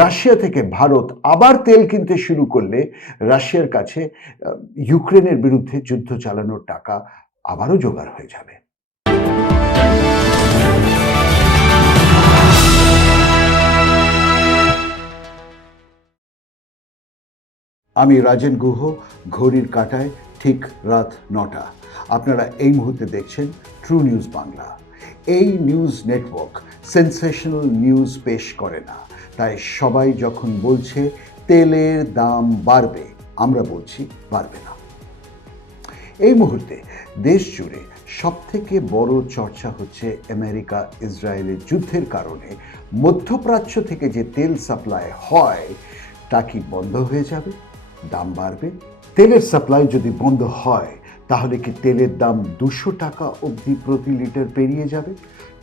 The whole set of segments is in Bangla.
রাশিয়া থেকে ভারত আবার তেল কিনতে শুরু করলে রাশিয়ার কাছে ইউক্রেনের বিরুদ্ধে যুদ্ধ চালানোর টাকা আবারও জোগাড় হয়ে যাবে। আমি রাজেন গুহ, ঘড়ির কাঁটায় ঠিক রাত ৯টা। আপনারা এই মুহূর্তে দেখছেন ট্রু নিউজ বাংলা। এই নিউজ নেটওয়ার্ক সেন্সেশনাল নিউজ পেশ করে না, তাই সবাই যখন বলছে তেলের দাম বাড়বে, আমরা বলছি বাড়বে না। এই মুহূর্তে দেশ জুড়ে সবথেকে বড় চর্চা হচ্ছে আমেরিকা ইসরায়েলের যুদ্ধের কারণে মধ্যপ্রাচ্য থেকে যে তেল সাপ্লাই হয় তা কি বন্ধ হয়ে যাবে, দাম বাড়বে। তেলের সাপ্লাই যদি বন্ধ হয় তাহলে কি তেলের দাম 200 টাকা অবধি প্রতি লিটার পেরিয়ে যাবে?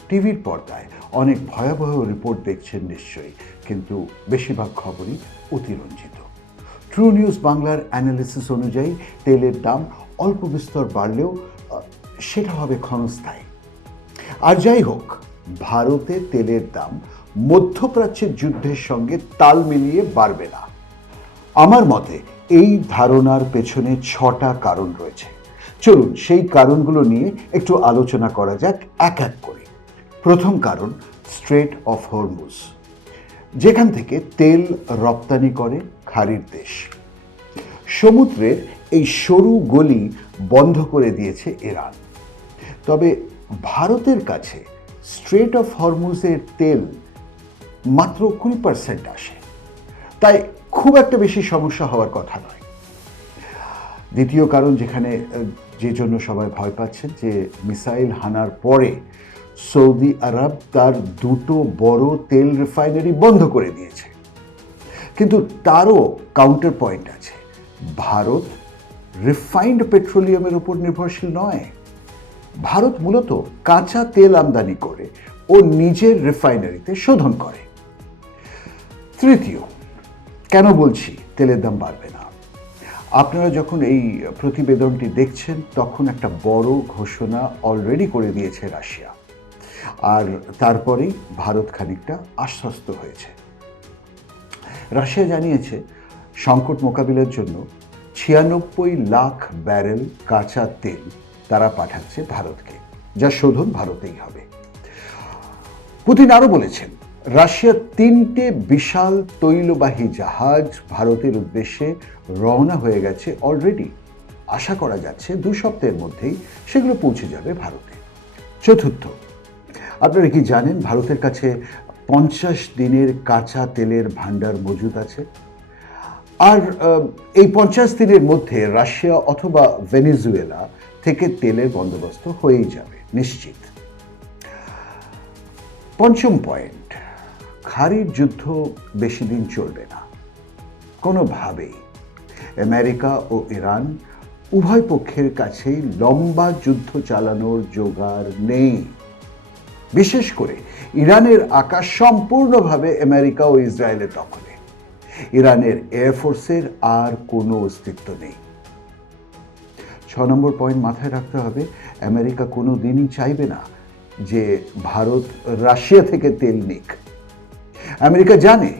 টিভির পর্দায় অনেক ভয়াবহ রিপোর্ট দেখছেন নিশ্চয়ই, কিন্তু বেশিরভাগ খবরই অতিরঞ্জিত। ট্রু নিউজ বাংলার অ্যানালিসিস অনুযায়ী তেলের দাম অল্প বিস্তর বাড়লেও সেটা হবে ক্ষণস্থায়ী। আর যাই হোক, ভারতে তেলের দাম মধ্যপ্রাচ্যের যুদ্ধের সঙ্গে তাল মিলিয়ে বাড়বে না। আমার মতে এই ধারণার পেছনে 6টা কারণ রয়েছে। চলুন সেই কারণগুলো নিয়ে একটু আলোচনা করা যাক এক এক করে। প্রথম কারণ, স্ট্রেট অফ হরমুজ, যেখান থেকে তেল রপ্তানি করে খাড়ির দেশ। সমুদ্রের এই সরু গলি বন্ধ করে দিয়েছে ইরান। তবে ভারতের কাছে স্ট্রেট অফ হরমুজের তেল মাত্র 20% আসে, তাই খুব একটা বেশি সমস্যা হওয়ার কথা নয়। দ্বিতীয় কারণ, যে জন্য সবাই ভয় পাচ্ছেন, যে মিসাইল হানার পরে সৌদি আরব তার 2টো বড় তেল রিফাইনারি বন্ধ করে দিয়েছে। কিন্তু তারও কাউন্টার পয়েন্ট আছে। ভারত রিফাইন্ড পেট্রোলিয়ামের উপর নির্ভরশীল নয়। ভারত মূলত কাঁচা তেল আমদানি করে ও নিজের রিফাইনারিতে শোধন করে। তৃতীয়, কেন বলছি তেলের দাম বাড়বে না? আপনারা যখন এই প্রতিবেদনটি দেখছেন তখন একটা বড় ঘোষণা অলরেডি করে দিয়েছে রাশিয়া, আর তারপরেই ভারত খানিকটা আশ্বস্ত হয়েছে। রাশিয়া জানিয়েছে সংকট মোকাবিলার জন্য 96 লাখ ব্যারেল কাঁচা তেল তারা পাঠাচ্ছে ভারতকে, যা শোধন ভারতেই হবে। পুতিন আরও বলেছেন রাশিয়ার 3টে বিশাল তৈলবাহী জাহাজ ভারতের উদ্দেশ্যে রওনা হয়ে গেছে অলরেডি। আশা করা যাচ্ছে 2 সপ্তাহের মধ্যেই সেগুলো পৌঁছে যাবে ভারতে। চতুর্থ, আপনারা কি জানেন ভারতের কাছে 50 দিনের কাঁচা তেলের ভাণ্ডার মজুদ আছে? আর এই 50 দিনের মধ্যে রাশিয়া অথবা ভেনেজুয়েলা থেকে তেলের বন্দোবস্ত হয়েই যাবে নিশ্চিত। পঞ্চম পয়েন্ট, খাড়ির যুদ্ধ বেশি দিন চলবে না কোনোভাবেই। আমেরিকা ও ইরান উভয় পক্ষের কাছেই লম্বা যুদ্ধ চালানোর জোগাড় নেই। বিশেষ করে ইরানের আকাশ সম্পূর্ণভাবে আমেরিকা ও ইসরায়েলের দখলে। ইরানের এয়ারফোর্সের আর কোনো অস্তিত্ব নেই। 6 নম্বর পয়েন্ট মাথায় রাখতে হবে, আমেরিকা কোনো দিনই চাইবে না যে ভারত রাশিয়া থেকে তেল নিক। আমেরিকা জানে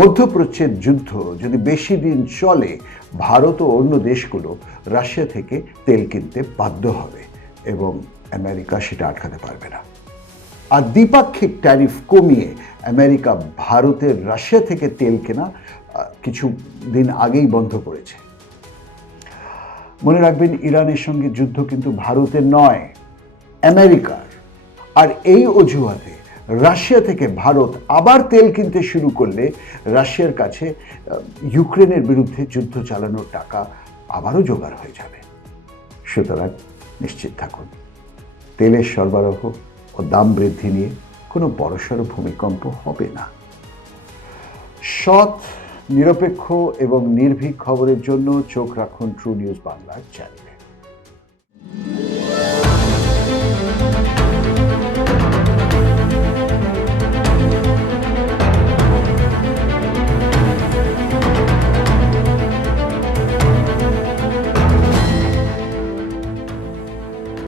মধ্যপ্রাচ্যের যুদ্ধ যদি বেশি দিন চলে, ভারত ও অন্য দেশগুলো রাশিয়া থেকে তেল কিনতে বাধ্য হবে এবং আমেরিকা সেটা আটকাতে পারবে না। আর দ্বিপাক্ষিক ট্যারিফ কমিয়ে আমেরিকা ভারতের রাশিয়া থেকে তেল কেনা কিছু দিন আগেই বন্ধ করেছে। মনে রাখবেন, ইরানের সঙ্গে যুদ্ধ কিন্তু ভারতের নয়, আমেরিকার। আর এই অজুহাতে রাশিয়া থেকে ভারত আবার তেল কিনতে শুরু করলে রাশিয়ার কাছে ইউক্রেনের বিরুদ্ধে যুদ্ধ চালানোর টাকা আবারও জোগাড় হয়ে যাবে। সুতরাং নিশ্চিত থাকুন, তেলের সরবরাহ ও দাম বৃদ্ধি নিয়ে কোনো বড়সড় ভূমিকম্প হবে না। সৎ, নিরপেক্ষ এবং নির্ভীক খবরের জন্য চোখ রাখুন ট্রু নিউজ বাংলার চ্যানেলে।